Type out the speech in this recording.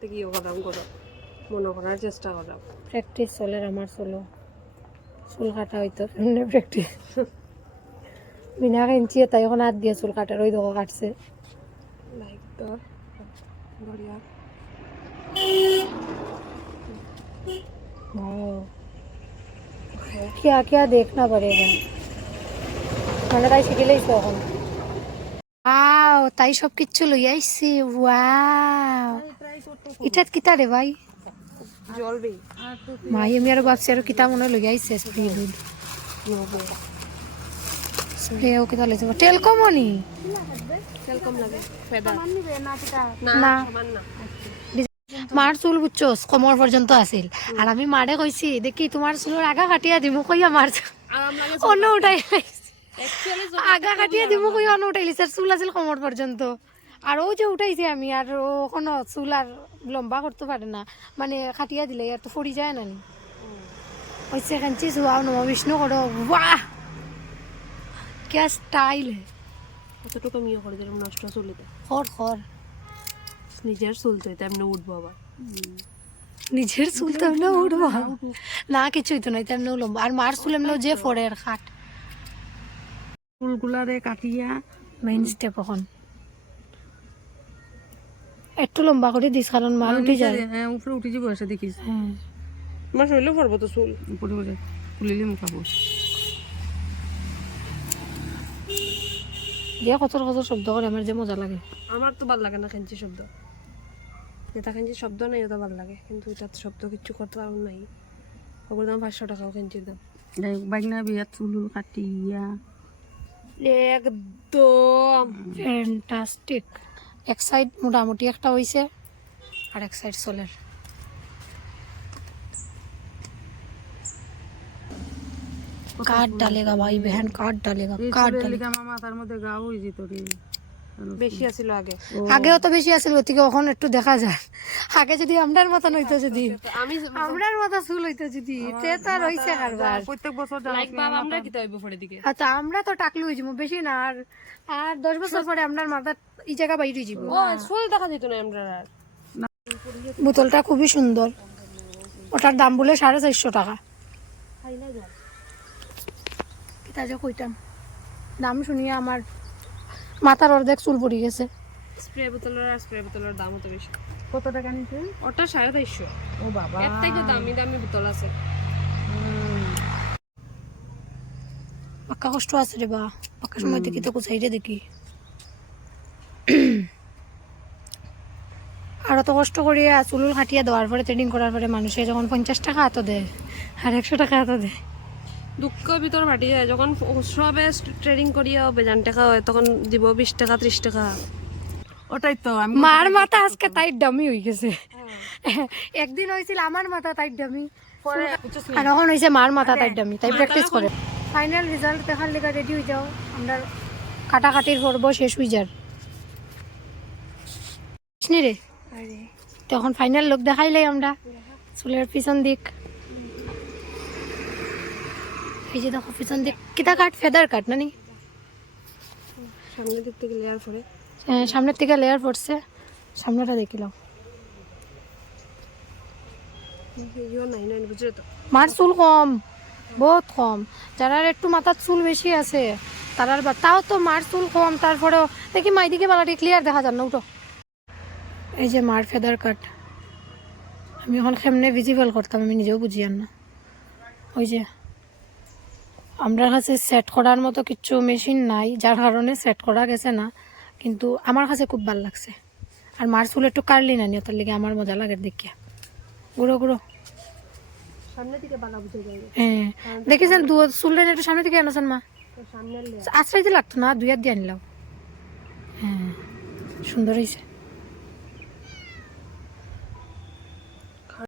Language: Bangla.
কি করাম করো মনে করার চেষ্টা করাম প্র্যাকটিস চলে আমার চলো চুল কাটা হইতো এমনি প্র্যাকটিস বিনা কেঞ্চি তাই এখন হাত দিয়ে চুল কাটার ওই দেখো কাটছে লাইক তোর বড়িয়া क्या क्या देखना पड़ेगा মানে তাই শিখে লইছো এখন ওয়াও তাই সব কিচ্ছু লই আইছি ওয়াও এটা কিতা রে ভাই জ্বলবে মাই আমি আর ভাবছি আর কিতা মনে লই আইছে স্প্রে দুধ স্প্রে ও কিতা লইছে তেল কমনি তেল কম লাগে ফেদা না না সমান না মার চুল বুঝছোস কমর পর্যন্ত আছিল আর আমি মারে কইছি দেখি তোমার চুলের আগা কাটিয়া দিব কইয়া মার আরাম লাগে অন্য উঠাই অ্যাকচুয়ালি আগা কাটিয়া দিব কইয়া অন্য উঠাই লিছে চুল আছিল কমর পর্যন্ত আর ও যে উঠাইছে আমি আর ও কোনো চুল আর লম্বা করতে পারে না মানে কাটিয়া দিলে আর তো ফড়ি যায় না নি ওই সেকেন্ড চিজ ওয়াও নম বিষ্ণু করো বাহ क्या স্টাইল কতটুকু আমিও করে দিলাম নষ্ট চুলিতে খর খর নিজের চুলতে তেমনি উঠবো আবার নিজের চুল তো এমনি উঠবো না কিছুই তো নাই তেমনি লম্বা আর মার চুল এমনি যে ফড়ে আর খাট চুলগুলারে কাটিয়া মেইন স্টেপ এখন একটু লম্বা করে দিস কারণ মাল উঠে যায় হ্যাঁ উপরে উঠে যাবো এসে দেখিস হ্যাঁ আমার শরীরে পড়বো তো চুল উপরে উপরে খুলিলে মুখাবো দিয়ে কত কত শব্দ করে আমার যে মজা লাগে আমার তো ভালো লাগে না খেঞ্চি শব্দ যেটা খেঞ্চি শব্দ নেই ওটা ভালো লাগে কিন্তু এটা শব্দ কিছু করতে পারবো নাই ওগুলো দাম 500 টাকাও খেঞ্চির দাম বাইকনা বিয়ার চুল কাটিয়া একদম ফ্যান্টাস্টিক এক সাইড মোটামুটি একটা হইছে আর এক সাইড সোলের কাট डालेगा भाई बहन काट डालेगा काट डालेगा আমার মাথার মধ্যে গা হই যেত রে বেশি আছিল আগে আগেও তো বেশি আছিল ওদিকে এখন একটু দেখা যায় আগে যদি আমরার মতন হইতো যদি আমি আমরার মতো চুল হইতো যদি তে তো রইছে কারবার প্রত্যেক বছর লাইক বাবা আমরা কি হইব পরে দিকে আচ্ছা আমরা তো টাকলু হইছি বেশি না আর আর 10 বছর পরে আমরার মাথা এই জায়গা বাইরে যাব ও চুল দেখা যেত না আমরা আর বোতলটা খুবই সুন্দর ওটার দাম বলে 450 টাকা খাই না যাও কিতা যে কইতাম দাম শুনিয়ে আমার মাথার অর্ধেক চুল পড়ে গেছে স্প্রে বোতলের দাম তো বেশি কত টাকা নিছে ওটা 250 ও বাবা এর থেকে দামি দামি বোতল আছে পাক্কা কষ্ট আছে রে বা পাক্কা সময় দেখি তো কোথায় রে দেখি আর অত কষ্ট করিয়া চুল কাটিয়ে দেওয়ার পরে ট্রেডিং করার পরে মানুষে যখন 50 টাকা হাতে দেয় আর 100 টাকা হাতে দেয় দুঃখ ভিতর ফাটি যায় যখন সবে ট্রেডিং করিয়া বেজান টাকা হয় তখন দিব 20 টাকা 30 টাকা ওটাই তো আমি মার মাথা আজকে তাই ডামি হয়ে গেছে একদিন হয়েছিল আমার মাথা তাই ডামি আর এখন হয়েছে মার মাথা তাই ডামি তাই প্র্যাকটিস করে ফাইনাল রেজাল্ট দেখার লেগে রেডি হয়ে যাও আমরা কাটাকাটির পর্ব শেষ হয়ে যার রে তখন ফাইনাল লোক দেখাইলাই আমরা চুলের পিছন দিক এই যে দেখো পিছন দিক কিতা কাট ফেদার কাট নানি সামনের দিক থেকে লেয়ার পরে সামনের থেকে লেয়ার পড়ছে সামনেটা দেখিলাম ইও নাই নাই বুঝছো তো মার চুল কম বহুত কম যারা একটু মাথার চুল বেশি আছে তারার তাও তো মার চুল কম তারপরেও দেখি মাইদিকে বালাটি ক্লিয়ার দেখা যান না উঠো এই যে মার ফেদার কাট আমি এখন কেমনে ভিজিবল করতাম আমি নিজেও বুঝি আর না ওই যে আমরা কাছে সেট করার মতো কিছু মেশিন নাই যার কারণে সেট করা গেছে না কিন্তু আমার কাছে খুব ভালো লাগছে আর মার চুল একটু কাটলি না নিয়ে তার লেগে আমার মজা লাগে দেখিয়া গুঁড়ো গুঁড়ো সামনে থেকে বানা বুঝে যায় হ্যাঁ দেখেছেন চুলটা একটু সামনে থেকে আনাছেন মা সামনের আশ্রয় লাগতো না 2 হাত দিয়ে আনলাম হ্যাঁ সুন্দর হয়েছে